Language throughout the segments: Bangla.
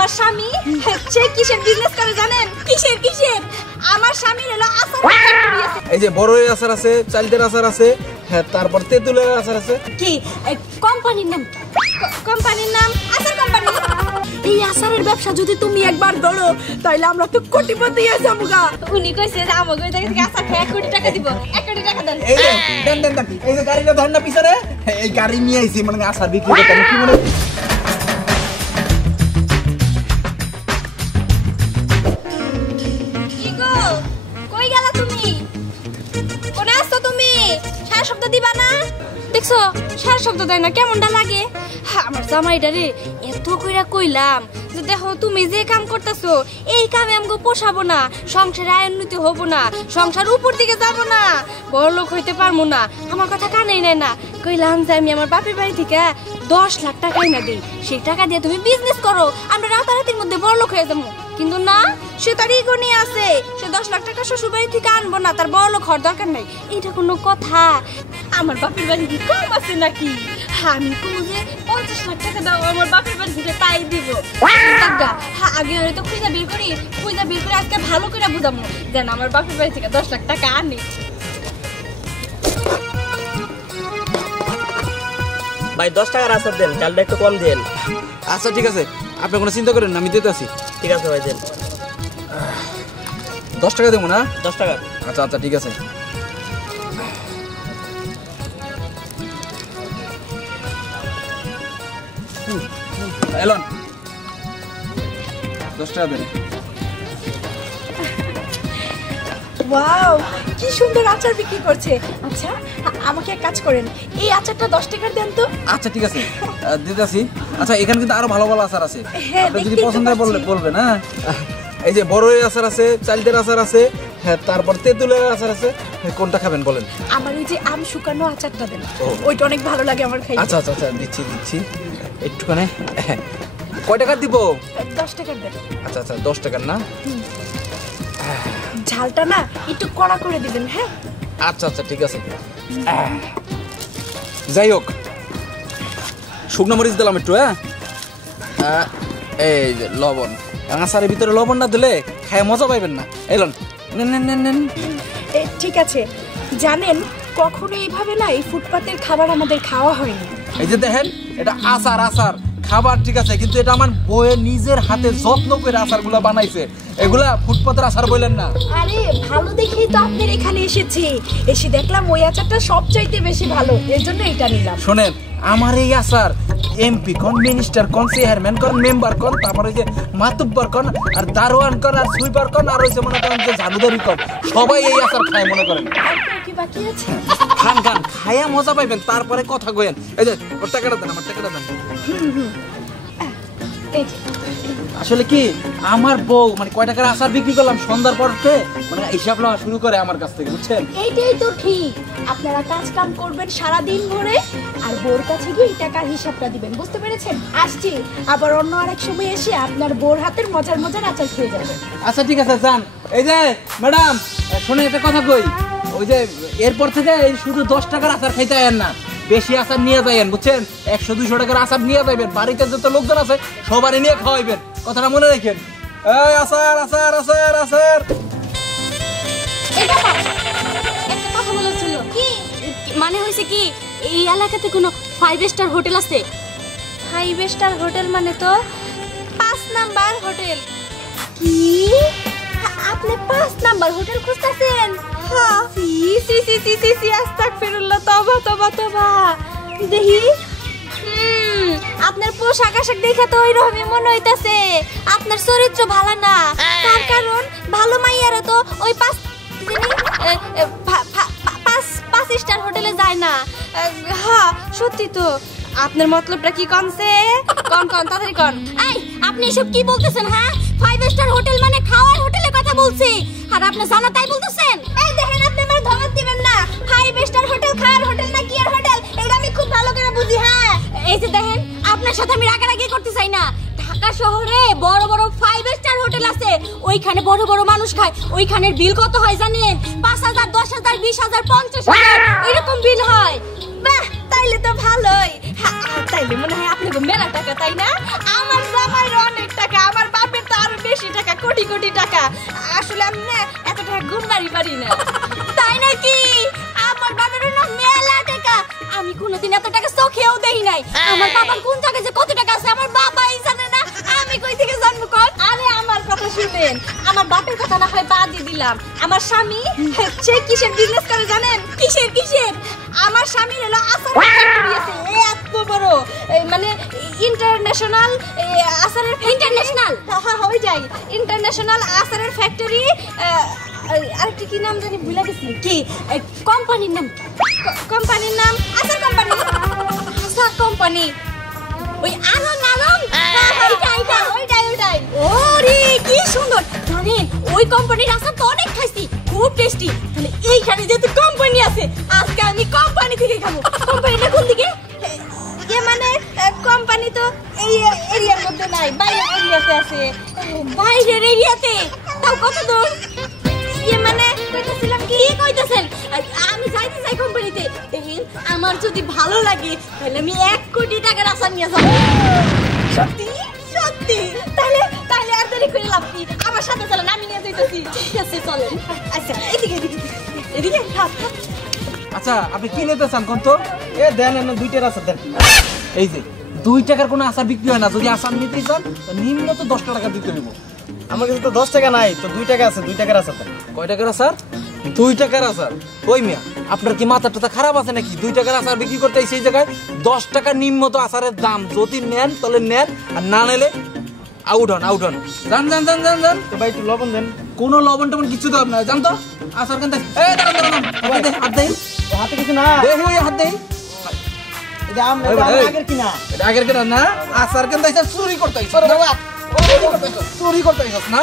আমার স্বামী সে কিসের বিজনেস করে জানেন? কিসের কিসের? আমার স্বামী হলো আচার ফ্যাক্টরি আছে। এই যে বড়ই আচার আছে, চালদের আচার আছে, হ্যাঁ তারপর তেঁতুলের আচার আছে। কি কোম্পানির নাম? কোম্পানির নাম আচার কোম্পানি। এই আচারের ব্যবসা যদি তুমি একবার ধরো তাহলে আমরা তো কোটিপতি হয়ে যাবগা। উনি কইছে যে আমাকে ওই থেকে আচার খেয়ে 1 কোটি টাকা দিব। 1 কোটি টাকা দেন। এই যে দেন এই যে গাড়িটা ধর না পিছনে, এই গাড়ি নিয়ে আইছি মানে আচার বিক্রি করতে। কি মনে কই গেলা তুমি? কোনে আসছো তুমি? সারা শব্দ দিবা না? দেখছো সারা শব্দ দেয় না, কেমনটা লাগে? আমার জামাইডারে এত কইরা কইলাম যে দেখো তুমি যে কাম করতেছো এই কামে আমগো পোষাবো না, সংসারে আয়োন্নতি হবো না, সংসার উপর দিকে যাবো না, বড়লোক হইতে পারবো না। আমার কথা কানেই নেয় না। কইলাম যে আমি আমার বাপের বাড়ি থেকে 10 লাখ টাকা এনে দিই, সেই টাকা দিয়ে তুমি বিজনেস করো, আমরা রাতারাতির মধ্যে বড়লোক হয়ে যাবো। কিন্তু না, সে তার ইগো নিয়ে আছে, সে 10 লাখ টাকা শ্বশুর বাড়ি থেকে আনবো না, তার বড়লোক হওয়ার দরকার নাই। এটা কোনো কথা? আমার বাপের বাড়ি কি কম আছে নাকি? আমি কমু যে 50 লাখ টাকা দাও আমার বাপের বাড়ি থেকে, তাই দিব। আগে হয়তো খুঁজা বের করি আজকে ভালো করে বুঝাবো যেন আমার বাপের বাড়ি থেকে 10 লাখ টাকা আনে। ভাই 10 টাকার আচার দেন, চালটা একটু কম দেন। আচ্ছা ঠিক আছে, আপনি কোনো চিন্তা করেন না, আমি দিতে আসি। ঠিক আছে ভাই দেন। 10 টাকা দেবো না? 10 টাকা। আচ্ছা আচ্ছা ঠিক আছে। এলন 10 টাকা দেন। ওয়াও, কি সুন্দর আচার বিক্রি করছে। আচ্ছা আমাকে এক কাজ করেন, এই আচারটা 10 টাকার দেন তো। আচ্ছা ঠিক আছে, দিতেছি। আচ্ছা এখানে কিন্তু আরো ভালো ভালো আচার আছে, হ্যাঁ, আপনি যদি দেখতেই তো পছন্দ হয় পাচ্ছি। বলবেন। হ্যাঁ এই যে বড়ই আচার আছে, চালদের আচার আছে, হ্যাঁ তারপর তেঁতুলের আচার আছে। কোনটা খাবেন বলেন? আমার ওই যে আম শুকানো আচারটা দেন, ও। ওইটা অনেক ভালো লাগে আমার খাইতে। আচ্ছা আচ্ছা আচ্ছা দিচ্ছি একটুখানি। কয় টাকার দিব? 10 টাকার দেন। আচ্ছা আচ্ছা 10 টাকার না? ঝালটা না একটু কড়া করে দিবেন। হ্যাঁ আচ্ছা আচ্ছা ঠিক আছে। যাই হোক, শুকনো মরিচ দিলাম একটু। হ্যাঁ এই যে লবণ, আচারের ভিতরে লবণ না দিলে খায় মজা পাইবেন না। এলন নেন। ঠিক আছে। জানেন কখনো এইভাবে না এই ফুটপাতের খাবার আমাদের খাওয়া হয়নি। এই যে দেখেন, এটা আচার খাবার ঠিক আছে, কিন্তু এটা আমার বউয়ের নিজের হাতে যত্ন করে আচারগুলা বানাইছে। এগুলা ফুটপাতের আচার বললেন না। আরে ভালো দেখেই তো আপনার এখানে এসে দেখলাম ওই আচারটা সবচাইতে বেশি ভালো, এর জন্য এটা নিলাম। শোনেন, আমার এই আচার এমপি কোন, মিনিস্টার কোন, চেয়ারম্যান কোন, মেম্বার কোন, তারপর ওই যে মাতুব্বর কোন, আর দারোয়ান কোন, আর সুইপার কোন, আর ওই যে মনে করেন যে ঝাড়ুদারি কোন, সবাই এই আচার খায় মনে করেন। কি বাকি আছে? খান খায়া মজা পাইবেন, তারপরে কথা কইেন। এই যে ওর টাকাটা দেন, আমার টাকাটা দেন। এই যে আসলে কি, আমার বউ মানে কয় টাকার আচার বিক্রি করলাম সন্ধ্যার পরতে মানে হিসাব লওয়া শুরু করে আমার কাছ থেকে, বুঝছেন? এইটাই তো ঠিক, আপনারা কাজ কাম করবেন সারা দিন ধরে আর বোর কাছে গিয়ে এই টাকার হিসাবটা দিবেন, বুঝতে পেরেছেন? আসছি আবার অন্য আরেক সময় এসে আপনার বোর হাতের মজার আচার খেয়ে যাবেন। আচ্ছা ঠিক আছে যান। এই যে ম্যাডাম শুনে একটা কথা কই, ওই যে এরপর থেকে এই শুধু 10 টাকার আচার খাইতে আয়েন না, বেশি আচার নিয়ে যাইয়েন, বুঝছেন? 100-200 টাকার আচার নিয়ে যাইবেন, বাড়িতে যত লোকজন আছে সবারই নিয়ে খাওয়াইবেন, কথাটা মনে রাখেন। এই আচার আচার আচার আচার। একটা কথা বলা ছিল কি, মানে হয়েছে কি এই এলাকাতে কোনো 5 স্টার হোটেল আছে? 5 স্টার হোটেল মানে তো 5 নাম্বার হোটেল। কি আপনি 5 নাম্বার হোটেল খুঁজতেছেন? হ্যাঁ। সি আস্তাগফিরুল্লাহ, তওবা। দেখি আপনার পোশাক আশাক দেখে তো ওই রকমই মনে হইতাছে, আপনার চরিত্র ভালো না। তার কারণ ভালো মাইয়ারা তো ওই 5 স্টার হোটেলে যায় না। হ্যাঁ সত্যি তো। আপনার মতলবটা কি কমছে? কোন তাড়াতাড়ি কোন। এই আপনি এসব কি বলতেছেন? হ্যাঁ 5 স্টার হোটেল মানে খাওয়ার হোটেলের কথা বলছি, আর আপনি জানা তাই বলতেছেন। এই দেখেন, আপনি আমার ধমক দিবেন না। 5 স্টার হোটেল খাওয়ার হোটেল না কি আর হোটেল, এটা আমি খুব ভালো করে বুঝি। হ্যাঁ এই যে দেখেন, আপনার সাথে আমি রাগারাগি করতে চাই না। ঢাকা শহরে বড় বড় 5 স্টার হোটেল আছে, ওইখানে বড় বড় মানুষ খায়। ওইখানের বিল কত হয় জানেন? 5,000, 10,000, 20,000, 50,000 এরকম বিল হয়। বাহ, তাইলে তো ভালোই। তাইলে মনে হয় আপনাকে মেলা টাকা, তাই না? আমার জামাইয়ের অনেক টাকা। কোটি কোটি টাকা। আসলে আমি না এত টাকা গুনবারই পারি না। তাই নাকি? আমার বাবার না মেলা টাকা, আমি কোনোদিন এত টাকা চোখেও দেখি নাই। আমার বাবার কোন জায়গায় যে কত টাকা আছে আমার বাবাই জানে না, আমি কই থেকে জানবো কোন? আরে আমার কথা শুনেন, আমার বাপের কথা না হয় বাদই দিলাম। আমার স্বামী সে কিসের বিজনেস করে জানেন? কিসের? আমার স্বামীর হলো আচার ফ্যাক্টরি আছে, এত বড়, মানে ইন্টারন্যাশনাল আচারের ইন্টারন্যাশনাল, হ্যাঁ ওইটাই ইন্টারন্যাশনাল আচারের ফ্যাক্টরি। আরেকটা কি নাম জানি ভুলে গেছি। কি কোম্পানির নাম? কোম্পানির নাম আচার কোম্পানি। আচার কোম্পানি ওই আরং ওইটাই। ওরে কি সুন্দর জানেন, ওই কোম্পানির আচার তো অনেক খাইছি, খুব টেস্টি। তাহলে এইখানে যেহেতু কোম্পানি আছে, আজকে আমি কোম্পানি থেকে খাবো। কোম্পানিটা কোন দিকে? মানে কোম্পানি তো এই এরিয়ার মধ্যে নাই, বাইরের এরিয়াতে আছে। বাইরের এরিয়াতে? তাও কত দূর? মানে কইতেছিলাম কি কইতেছেন, আমি যাইতে চাই কোম্পানিতে। আমার যদি ভালো লাগে তাহলে আমি 1 কোটি টাকার আচার নিয়ে যাবো। সত্যি? তাহলে আর দেরি করে লাভ কি, আমার সাথে চলেন, আমি নিয়ে যাইতেছি। ঠিক আছে চলেন। আচ্ছা এদিকে আচ্ছা আপনি কি নিতে চান কোন তো? দেন 2 টাকার আচার দেন। এই যে 2 টাকার কোনো আচার বিক্রি হয় না, যদি আচার নিতে চান নিম্ন তো 10 টাকা দিতে হইব। আমার কাছে তো 10 টাকা নাই, তো 2 টাকা আছে, 2 টাকার আচার দেন। কয় টাকার আচার? 2 টাকার আচার? ওই মিয়া আপনার কি মাথা টাথা খারাপ আছে নাকি? 2 টাকার আচার বিক্রি করতে সেই জায়গায় 10 টাকা নিম্ন তো আচারের দাম। যদি নেন তাহলে নেন, আর না নিলে আউট হন। যান। তো ভাই একটু লবণ দেন। কোনো লবণ টবণ কিছু দাও না, জান তো আচার কেন? হাত দেই, হাতে কিছু না, দেখি ওই হাত দেই। এটা আগের কিনা। এটা আগের কেনা না, আচার কেন দাইছ? চুরি করতে আইছ না?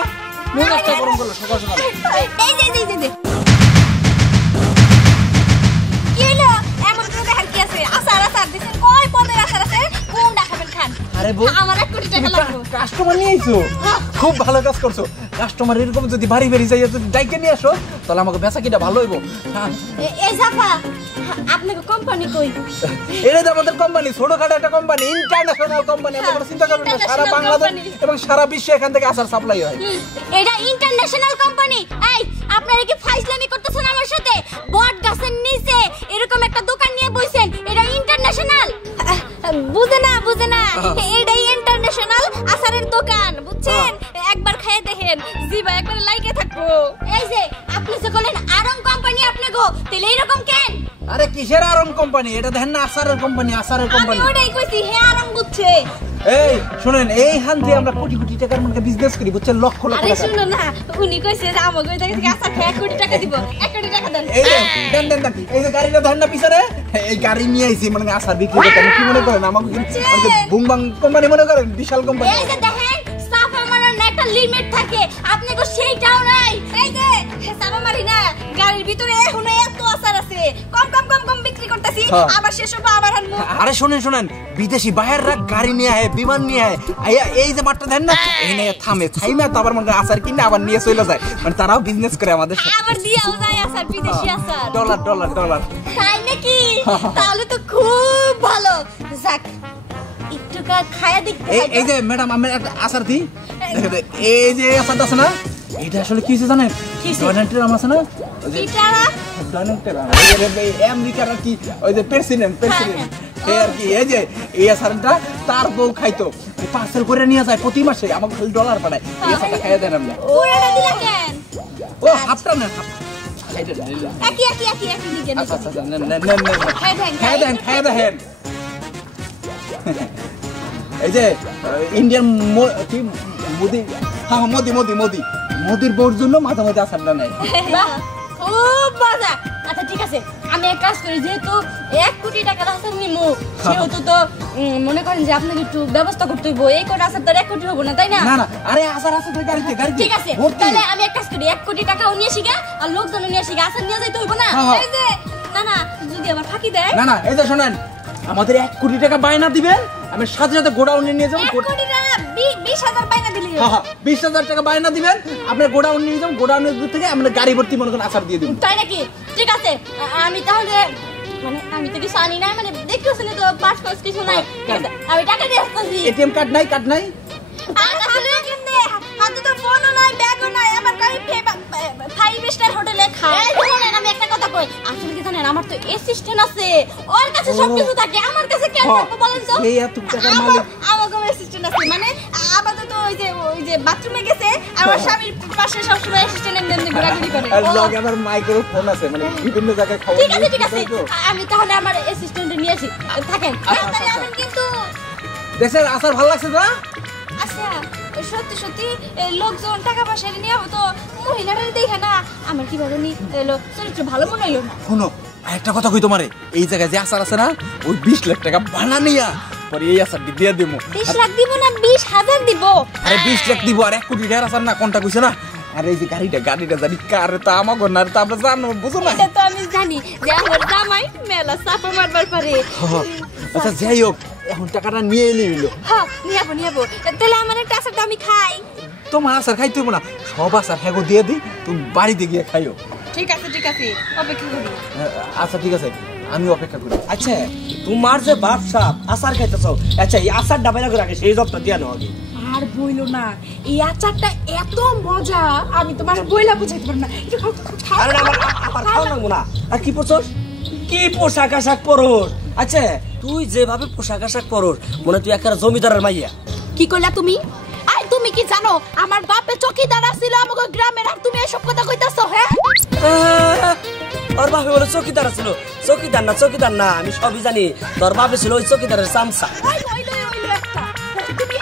মেজাজটা গরম করলো সকাল সকাল। এই যে কি হলো? এমন করে দেখার কি আছে? আচার দিছেন, কয় পদের আচার আছে, কোনটা খাবেন খান। আরে বউ, আমার 1 কোটি টাকা লাগবে। কাস্টমার নিয়ে আইছো, খুব ভালো কাজ করছো। কাস্টমার এরকম যদি বাড়ি যাই যদি ডাইকে নিয়ে আসো তাহলে আমাকে বেচা কিটা ভালো হইব। এই জাফা আপনাকে কোম্পানি কই? এটা তো আমাদের কোম্পানি, ছোটখাটো একটা কোম্পানি, ইন্টারন্যাশনাল কোম্পানি। আপনারা চিন্তা করবেন না, সারা বাংলাদেশ এবং সারা বিশ্বে এখান থেকে আচার সাপ্লাই হয়। এটা ইন্টারন্যাশনাল কোম্পানি। এই আপনারা কি ফাইজলামি করতেছেন আমার সাথে? বট গাছের নিচে এরকম একটা দোকান নিয়ে বইছেন, এটা ইন্টারন্যাশনাল? বুঝে না এটা ইন্টারন্যাশনাল আচারের দোকান, বুঝছেন? একবার খেয়ে দেখেন, জিবা একবার লাইকে থাকবো। এই যে আপনি যে বলেন আরং কোম্পানি আপনি গো, তাহলে এরকম কেন? আরে কিসের আরং কোম্পানি? এটা দেখেন না আচারের কোম্পানি, আচারের কোম্পানি। আমি ওটাই কইছি, হে আরং বুঝছে। এই শুনেন, এই হান দিয়ে আমরা কোটি কোটি টাকার মধ্যে বিজনেস করি, বুঝছেন? লক্ষ লক্ষ আরে টাকা। শুনো না, উনি কইছে যে আমাকে ওই জায়গা থেকে আচার খেয়ে 1 কোটি টাকা দিব। 1 কোটি টাকা দেন। এই দেন। এই যে গাড়িটা ধরেন না পিছনে, এই গাড়ি নিয়ে আইছি, মানে আচার বিক্রি করতে। আপনি কি মনে করেন আমাকে বুমবাং কোম্পানি মনে করেন? বিশাল কোম্পানি। এই যে দেখেন সাফা মারার না একটা লিমিট থাকে, আপনি তো সেইটাও নাই। এই যে সাফা মারি না, গাড়ির ভিতরে এখনো এত আচার আছে, কম বিক্রি করতেছি, আবার শেষ হবে আবার আনবো। আরে শুনেন, বিদেশি বাইরেরা গাড়ি নিয়ে আয়, বিমান নিয়ে আয়, এই যে মাঠটা দেন না, এখানে থামে তারপর মানে আচার কিনে আবার নিয়ে চলে যায়। মানে তারাও বিজনেস করে আমাদের সাথে। আবার দিয়াও যায় আচার, বিদেশি আচার। ডলার। তাই নাকি? তাহলে তো খুব ভালো। যাক একটু খায়া দেখতে। এই যে ম্যাডাম, আমি একটা আচার দিই। এই যে আচারটা আছে না, এটা আসলে কি হয়েছে জানেন? ডোনাল্ড ট্রাম্প আছে না, ডোনাল্ড ট্রাম্প আমেরিকার কি ওই যে প্রেসিডেন্ট আর কি, এই যে এই আচারটা তার বউ খাইতো, পার্সেল করে নিয়ে যায় প্রতি মাসে, আমাকে খালি ডলার পাঠায়। এই আচারটা খাইয়ে দেন আপনি। পুরোটা দিলা কেন? ও হাফটা না, একই দিকে। আচ্ছা নেন। খাইয়ে দেন। এই যে ইন্ডিয়ান মোদি, হ্যাঁ মোদির বউর জন্য মাঝে মাঝে আচারটা নেয়। খুব মজা। আচ্ছা ঠিক আছে, আমি এক কাজ করি, যেহেতু 1 কোটি টাকার আচার নিমু, সেহেতু তো মনে করেন যে আপনাকে একটু ব্যবস্থা করতে হইব। এই কোটি আচার তো 1 কোটি হবো না, তাই না? না আরে আচার আছে তো গাড়িতে। ঠিক আছে, তাহলে আমি এক কাজ করি, 1 কোটি টাকাও নিয়ে শিখা আর লোকজন নিয়ে শিখা আচার নিয়ে যাইতে হইব না? এই যে না যদি আবার ফাঁকি দেয়। না এই যে শোনেন, আমাদের 1 কোটি টাকা বায়না দিবেন, আমি সাথে গোডাউনে নিয়ে যাবো। 1 কোটি না, 20,000 বাইনা দিলি। হ্যাঁ 20,000 টাকা বায়না দিবেন, আপনার গোডাউনে নিয়ে যাবো। গোডাউনের দূর থেকে আমরা গাড়ি ভর্তি মনে করেন আচার দিয়ে দিব। তাই নাকি? ঠিক আছে, আমি তাহলে মানে আমি তো কিছু আনি না, মানে দেখতেছি না তো পাঁচ কিছু নাই, আমি টাকা দিয়ে আসতেছি। এটিএম কার্ড নাই? আসলে কিন্তু হাতে তো ফোনও নাই, ব্যাগ আমার তো অ্যাসিস্ট্যান্ট আছে, ওর কাছে সবকিছু থাকে, আমার কাছে কেন থাকবে বলেন তো? এই এত টাকার মালিক আমার কোনো অ্যাসিস্ট্যান্ট আছে, মানে আপাতত ওই যে বাথরুমে গেছে, আমার স্বামীর পাশে সবসময় অ্যাসিস্ট্যান্ট এমনি ঘোরাঘুরি করে। আর লগে আমার মাইক্রোফোন আছে, মানে বিভিন্ন জায়গায় খবর ঠিক আছে নিয়ে ঠিক আছে, দিতে হয় তো। আমি তাহলে আমার অ্যাসিস্ট্যান্ট নিয়ে আসি, থাকেন। তাহলে আমি কিন্তু দেশের আচার ভালো লাগছে তো? আচ্ছা, সত্যি সত্যি লোকজন টাকা পয়সা নিয়ে তো মহিলারা দেখে না আমার কি ভালো নি চরিত্র ভালো মনে হইলো না। শুনো একটা কথা কই তোমারে, এই জায়গায় যে আচার আছে না, ওই 20 লাখ টাকা ভাড়া নিয়া পরে এই আচারটি দিয়ে দেবো। 20 লাখ দিব না 20,000 দিব? আরে 20 লাখ দিব, আর 1 কোটি টাকার আচার না, কোনটা কইছো না? আর এই যে গাড়িটা জানি কার, তা আমাগো না, তা আমরা জানো, বুঝো না? এটা তো আমি জানি যে আমার জামাই মেলা চাপা মারবার পারে। আচ্ছা যাই হোক, এখন টাকাটা নিয়ে এলে হইলো। হ্যাঁ নিয়াবো, তাহলে আমার একটা আচারটা আমি খাই। তোমার আচার খাইতে হইব না, সব আচার হ্যাগো দিয়ে দিই, তুমি বাড়িতে গিয়ে খাইও। ঠিক আছে অপেক্ষা করি। আচ্ছা ঠিক আছে, আমি অপেক্ষা করি। আচ্ছা তোমার যে ব্যবসা আচার খাইতেছ, আচ্ছা এই আচার ডাবাইলা করে আগে সেই জবটা দিয়ে নাও আগে। আর বইলো না, এই আচারটা এত মজা আমি তোমার বইলা বুঝাইতে পারবো না। একটু খাও। আরে আমার আবার খাও লাগবো না। আর কি পরছস, কি পোশাক আশাক পরস? আচ্ছা তুই যেভাবে পোশাক আশাক পরস মনে তুই একটা জমিদারের মাইয়া। কি কইলা তুমি? আই তুমি কি জানো আমার বাপে চকিদার ছিল আমাগো গ্রামের, আর তুমি এসব কথা কইতাছো? হ্যাঁ তোর বাপে বলে চকিদার ছিল, চকিদার না আমি সবই জানি। তোর বাপে ছিল ওই চকিদারের চামচা। ওইলো একটা। তুমি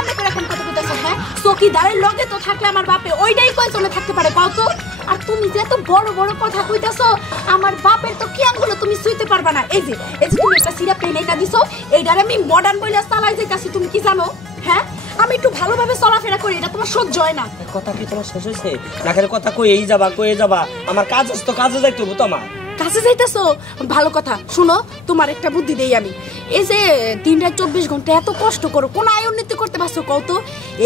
আমি করে এখন কথা কইতাছো? হ্যাঁ চকিদারের লগে তো থাকলে আমার বাপে ওইটাই কয়জনে থাকতে পারে কও তো? আর তুমি যে এত বড় বড় কথা কইতাছো, আমার বাপের তো কি আঙ্গুলো তুমি সুইতে পারবা না। এই যে তুমি একটা সিরাপ পেনেটা দিছো, এইটার আমি মডার্ন বইলা চালাই যাইতাছি, তুমি কি জানো? হ্যাঁ আমি একটু ভালোভাবে চলাফেরা করি, এটা তোমার সহ্য হয় না। কথা কি তোমার শেষ হয়েছে? নাকের কথা কই যাবা, আমার কাজ আছে তো কাজে যাইতে হবো তো আমার। কাছে যাইতেছো, ভালো কথা। শুনো তোমার একটা বুদ্ধি দেই আমি। এই যে 3 রাত 24 ঘন্টা এত কষ্ট করো, কোন আয় উন্নতি করতে পারছো কও তো?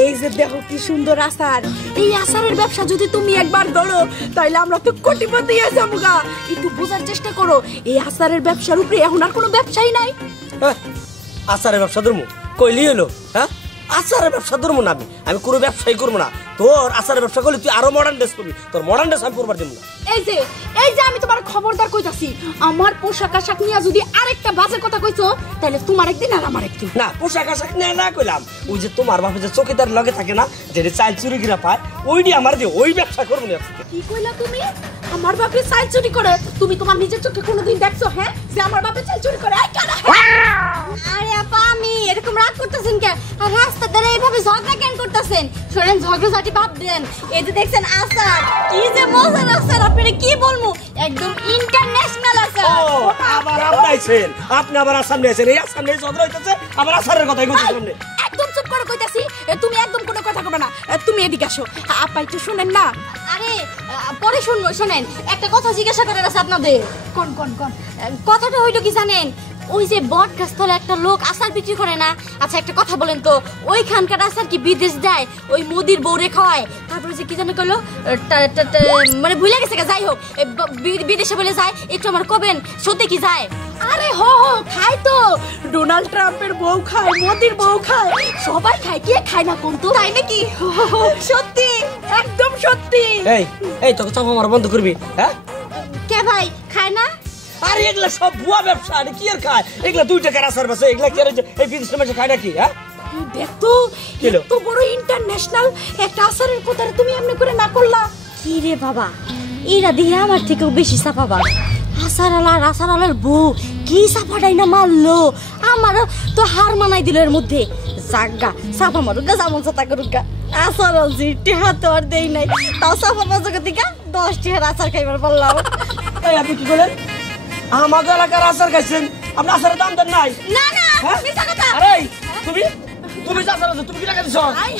এই যে দেখো কি সুন্দর আচার, এই আচারের ব্যবসা যদি তুমি একবার ধরো তাহলে আমরা তো কোটিপতি হয়ে যাবো গা। একটু বোঝার চেষ্টা করো, এই আচারের ব্যবসার উপরে এখন আর কোনো ব্যবসাই নাই। আচারের ব্যবসা ধরবো কইলি হলো? হ্যাঁ আচারের ব্যবসা ধরবো না, আমি কোনো ব্যবসাই করবো না। তোর আচারের ব্যবসা করলে তুই আরো মডার্ন ড্রেস করবি, তোর মডার্ন ড্রেস আমি করবার দিব না। এই যে আমি তোমার খবরদার কইতাছি, আমার পোশাক আশাক নিয়ে যদি আরেকটা বাজে কথা কইছো তাহলে তোমার একদিন আর আমার একদিন। না পোশাক আশাক নিয়ে না কইলাম, ওই যে তোমার বাপে যে চকিদার লগে থাকে না, যেটা চাল চুরি কিনা পায়, ওইটি আমার দিয়ে ওই ব্যবসা করবো না। কি কইলা তুমি? আমার বাপে চাল চুরি করে? তুমি তোমার নিজের চোখে কোনোদিন দেখছো হ্যাঁ যে আমার বাপে চাল চুরি করে? আরে আপা আমি এরকম রাগ করতেছেন কেন? আর রাস্তা ধরে এইভাবে ঝগড়া কেন করতেছেন? শোনেন ঝগড়াঝাটি বাদ দেন, এই যে দেখছেন আচার, কি যে মজার আচার, আপনারা কি বলবো, একদম ইন্টারন্যাশনাল আচার। আবার আপনাইছেন, আপনি আবার আসার নিয়েছেন, এই আসার নিয়ে ঝগড়া হইতেছে, আবার আসারের কথাই বলতেছেন। একদম চুপ করে কইতাছি, তুমি একদম কোনো কথা কবে না। তুমি এদিকে আসো, আপা একটু শুনেন না। আরে পরে শুনবো, শোনেন একটা কথা জিজ্ঞাসা করার আছে আপনাদের। কোন কথাটা হইলো কি জানেন, ওই যে বট গাছতলে একটা লোক আচার বিক্রি করে না? আচ্ছা একটা কথা বলেন তো, ওইখানকার আচার কি বিদেশ যায়? ওই মোদির বউরে খাওয়ায়, তারপরে যে কি জানে কইলো, মানে ভুলে গেছে, যাই হোক বিদেশে বলে যায়, একটু আমার কবেন সত্যি কি যায়? আরে হো খায় তো, ডোনাল্ড ট্রাম্পের বউ খায়, মোদির বউ খায়, সবাই খায়, কে খায় না কোন তো? তাই নাকি? সত্যি? একদম সত্যি। এই তোকে চাপ আমার বন্ধ করবি? হ্যাঁ কে ভাই খায় না? আরে এগুলা সব ভুয়া ব্যবসা, আরে কি আর খায়? এগুলা 2 টাকার আচার বেচে, এগুলা কি আর এই বিদেশের মানুষ খায় নাকি? হ্যাঁ দেখতো এত বড় ইন্টারন্যাশনাল একটা আচারের কথা তুমি এমনি করে না করলা? কি রে বাবা, এরা দিয়ে আমার থেকেও বেশি চাপাবা। আসার বউ কি চাপাটাই না মারলো, আমার তো হার মানাই দিল এর মধ্যে। জাগা চাপা মারুগা, যেমন চাতা করুগা, আচার টেহা তো আর দেই নাই, তাও চাপা বাজার দিকা 10 টিহার আচার খাইবার পারলাম। এই আপনি কি বলেন? আমাদের এলাকার আচার খাইছেন, আপনি আচারের দাম দেন নাই? না না হ্যাঁ? মিছা কথা। আরে তুমি আচার আছে, তুমি কি টাকা দিছো? হাই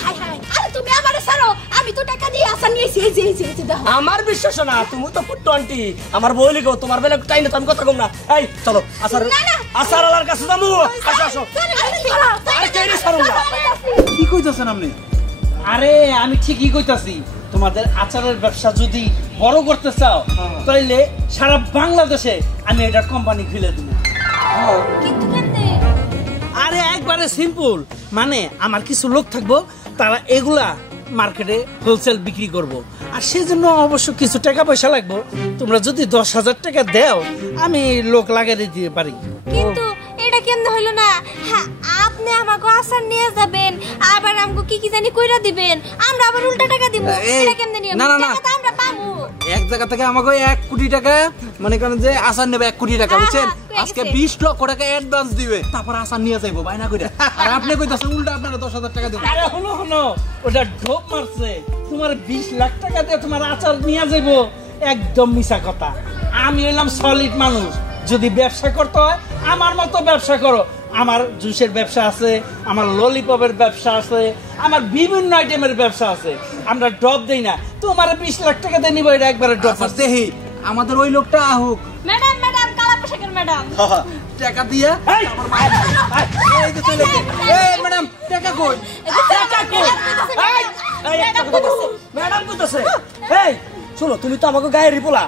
আরে তুমি আমারে ছাড়ো, আমি তো টাকা দিয়ে আচার নিয়েছি। এই যে দেখো। আমার বিশ্বাস না, তুমি তো ফুট 20, আমার বইলি গো, তোমার বেলা টাইম না, আমি কথা কম না। এই চলো আচার আলার কাছে যাবো, আসো আরে কে রে ছাড়ুন না। কি কইতাছেন আপনি? আরে আমি ঠিকই কইতাছি, তোমাদের আচারের ব্যবসা যদি বড় করতে চাও তাইলে সারা বাংলাদেশে আমি এটা কোম্পানি খুলে দেব। কিন্তু কেমনে? আরে একবারে সিম্পল, মানে আমার কিছু লোক থাকবো, তারা এগুলা মার্কেটে হোলসেল বিক্রি করব। আর সেজন্য অবশ্য কিছু টাকা পয়সা লাগবে। তোমরা যদি 10,000 টাকা দাও আমি লোক লাগিয়ে দিতে পারি। কিন্তু এটা কেমনে হইলো না? হ্যাঁ, আপনি আমাকে আচার নিয়ে যাবেন, আবার আমাকে কি কি জানি কইরা দিবেন, আমরা আবার উল্টা টাকা দিব। এটা কেমনে নিয়ম? না, না, না। টাকা তো আমরা পাবো। এক জায়গা থেকে আমাকে 1 কোটি টাকা মানে করেন যে আসার নেবে 1 কোটি টাকা, বুঝছেন? আজকে 20 লক্ষ টাকা অ্যাডভান্স দিবে, তারপর আসার নিয়ে যাইবো বাইনা কইরা। আর আপনি কইতাছেন উল্টা আপনারা 10,000 টাকা দিবেন। আরে হলো ওটা ঢোক মারছে। তোমার 20 লাখ টাকা দিয়ে তোমার আচার নিয়ে যাইবো, একদম মিছা কথা। আমি হইলাম সলিড মানুষ। যদি ব্যবসা করতে হয় আমার মতো ব্যবসা করো। আমার জুসের ব্যবসা আছে, আমার ললিপপের ব্যবসা আছে, আমার বিভিন্ন আইটেমের ব্যবসা আছে। আমরা ড্রপ দেই না। তোমার 20 লাখ টাকা দিয়ে নিবো, এটা একবারে ড্রপ। আচ্ছা দেখি আমাদের ওই লোকটা আহুক। ম্যাডাম, ম্যাডাম, কালা পোশাকের ম্যাডাম। টাকা দিয়া এই, এই যে চলে গেছে। এই ম্যাডাম টাকা কই? ম্যাডাম কইতাছে এই শোনো, তুমি তো আমাকে গায়ে রিপোলা।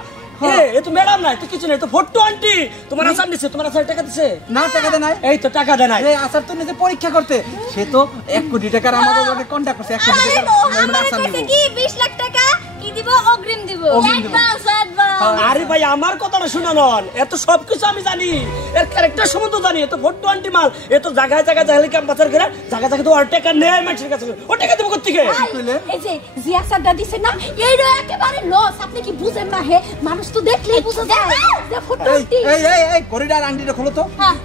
এ তো ম্যাডাম নাই, তো কিছু নাই, তো 420 তোমার আসার দিছে, তোমার আসার টাকা দিছে না, টাকা দেয় নাই। এই তো টাকা দেয় নাই। এই আসার তো নিজে পরীক্ষা করতে, সে তো 1 কোটি টাকার আমাদের সাথে কন্টাক্ট করছে। 1 কোটি টাকার আমরা আসার নিব। কি 20 লাখ টাকা কি দিব? অগ্রিম দিব। অগ্রিম দিব। Advance, advance. আরে ভাই আমার কথাটা শুনে নন, এত সবকিছু আমি জানি, এর ক্যারেক্টার সম্বন্ধ জানি। এত 420 মাল, এত জায়গায় জায়গায় হেলিকপ্টার পাচার করে জায়গা জায়গা তো আর টাকা নেয় মানুষের কাছে। ও টাকা দেবো কোত্থেকে? এই যে জিয়াসারটা দিছে না, এইটা একেবারে লস। আপনি কি বুঝেন না? হে, মানুষ তো দেখলেই বুঝা যায় যে এই ফুটটি। এই এই এই করিডার আংটিটা খোলো তো। হ্যাঁ,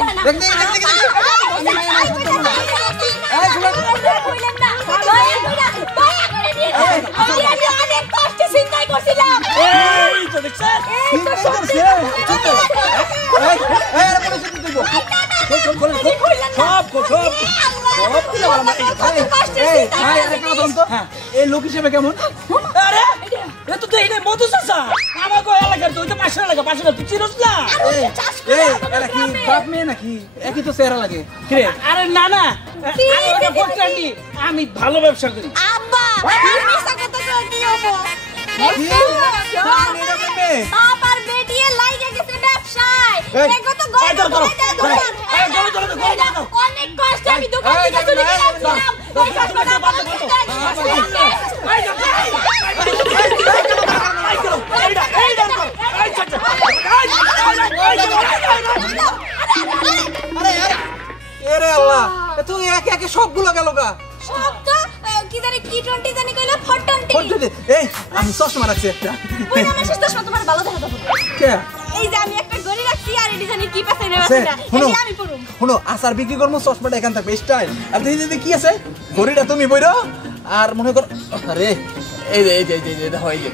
না না দেখ দেখ দেখ দেখ। এই শুনো। কইলেন না, দয়া করে দিয়ে দাও। আমি অনেক কষ্টে চিন্তাই করছিলাম। এই তো দেখছেন, ঠিক আছে। ঠিক আছে। এই এই আরে বলে শুনতে দিব। খোল খোল খোল। সব সব সব দিলাম আমার। এই ভাই আরে কথা বলুন তো। এই লোক হিসেবে কেমন? আরে এ তো দেখি না মধু চাচা, আমাকে এলাকার তো ওই তো পাশের এলাকা, পাশের তুই চিনস না? এই এই এরা কি বাপ মেয়ে নাকি? একই তো চেহারা লাগে। কিরে আরে না না, আমি ওটা ফোরটানি, আমি ভালো ব্যবসা করি। আব্বা, আমি সাকাত করে দিও। বাবার বেটিয়ে লাইগা গেছে ব্যবসায়। এগো তো গড় অনেক কষ্ট। আমি দোকান থেকে চলে গেলাম। ওই কষ্টটা বন্ধ এরে আল্লাহ, তুই একে একে সবগুলো গেল গা। সব তো কি জানি কি 20 জানি কইলো 420। এই আমি চশমা রাখছি একটা। ওই না শেষ তো তোমার ভালো দেখা যাবে। কে? এই যে আমি একটা গড়ি রাখছি, আর এই জানি কি পাছাই না আছে? পাছাই না। শুনো, এই আমি পড়ুম। শুনো, আচার বিক্রি করবো, চশমাটা এখান থাকবে স্টাইল। আর দেখি দেখি কি আছে, ঘড়িটা তুমি বইরো। আর মনে কর আরে এই যে এই যে এই যে দেখো, এই যে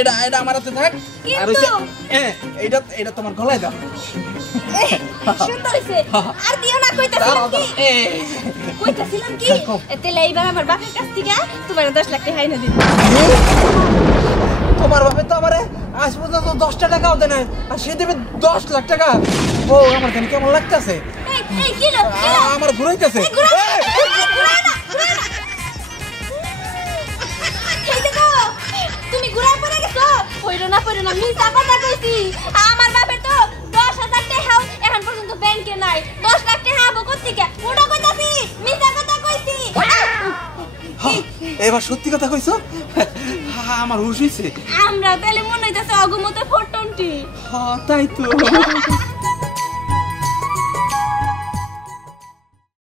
এটা এটা আমার হাতে থাক। আর হইছে এইটা এটা তোমার গলায় দাও। সুন্দর হইছে। আর দিও না কইতাছিলাম কি? কইতাছিলাম কি? এতে লাইবার আমার বাপের কাছ থেকে তোমার 10 লাখ টাকা হাইনা দিন। তোমার বাপে তো আমারে আজ পর্যন্ত 10 টাকাও দেয় নাই, আর সে দেবে 10 লাখ টাকা। ও আমার কেমন লাগতেছে? এই কি লো? আমার ঘুরাইতেছে। তুমি ঘুরায় পড়ে গেছো। পড়ো না মিছা কথা কইছি। আমার বাপের তো 10,000 টাকা এখন পর্যন্ত ব্যাংকে নাই। 10 লাখ টাকা আবো কোত্থেকে? ওটা কইতাছি, মিছা কথা কইছি। এবার সত্যি কথা কইছো? আমার হুশ হইছে। আমরা তাহলে মনে হইতাছে অগমতে 420। তাই তো।